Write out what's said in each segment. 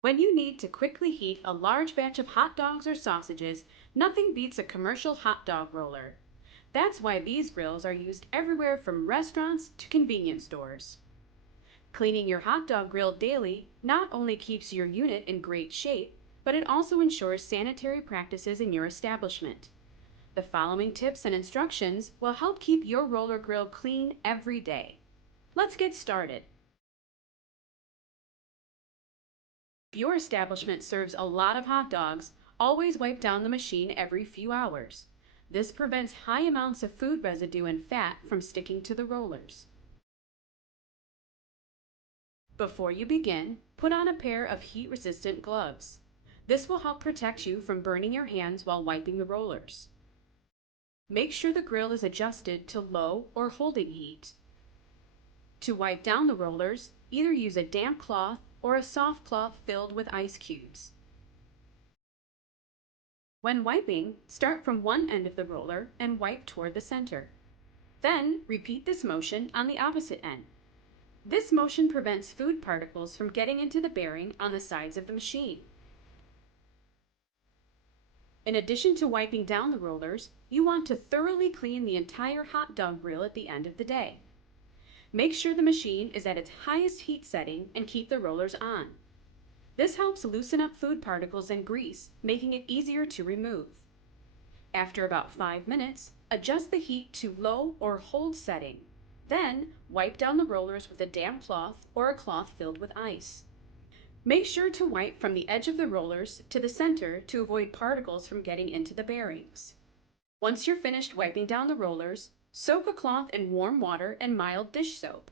When you need to quickly heat a large batch of hot dogs or sausages, nothing beats a commercial hot dog roller. That's why these grills are used everywhere from restaurants to convenience stores. Cleaning your hot dog grill daily not only keeps your unit in great shape, but it also ensures sanitary practices in your establishment. The following tips and instructions will help keep your roller grill clean every day. Let's get started. If your establishment serves a lot of hot dogs, always wipe down the machine every few hours. This prevents high amounts of food residue and fat from sticking to the rollers. Before you begin, put on a pair of heat-resistant gloves. This will help protect you from burning your hands while wiping the rollers. Make sure the grill is adjusted to low or holding heat. To wipe down the rollers, either use a damp cloth or a soft cloth filled with ice cubes. When wiping, start from one end of the roller and wipe toward the center. Then, repeat this motion on the opposite end. This motion prevents food particles from getting into the bearing on the sides of the machine. In addition to wiping down the rollers, you want to thoroughly clean the entire hot dog grill at the end of the day. Make sure the machine is at its highest heat setting and keep the rollers on. This helps loosen up food particles and grease, making it easier to remove. After about 5 minutes, adjust the heat to low or hold setting. Then, wipe down the rollers with a damp cloth or a cloth filled with ice. Make sure to wipe from the edge of the rollers to the center to avoid particles from getting into the bearings. Once you're finished wiping down the rollers, soak a cloth in warm water and mild dish soap.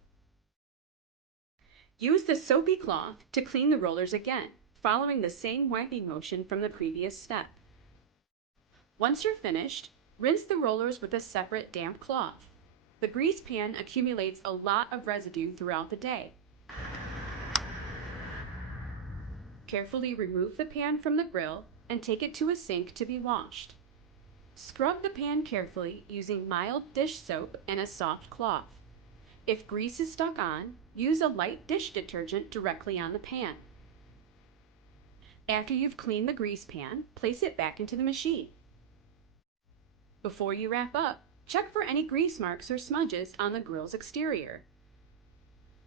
Use the soapy cloth to clean the rollers again, following the same wiping motion from the previous step. Once you're finished, rinse the rollers with a separate damp cloth. The grease pan accumulates a lot of residue throughout the day. Carefully remove the pan from the grill and take it to a sink to be washed. Scrub the pan carefully using mild dish soap and a soft cloth. If grease is stuck on, use a light dish detergent directly on the pan. After you've cleaned the grease pan, place it back into the machine. Before you wrap up, check for any grease marks or smudges on the grill's exterior.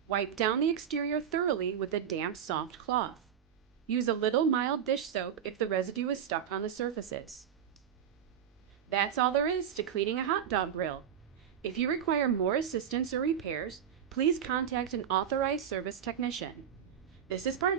Wipe down the exterior thoroughly with a damp, soft cloth. Use a little mild dish soap if the residue is stuck on the surfaces. That's all there is to cleaning a hot dog grill. If you require more assistance or repairs, please contact an authorized service technician. This is Parts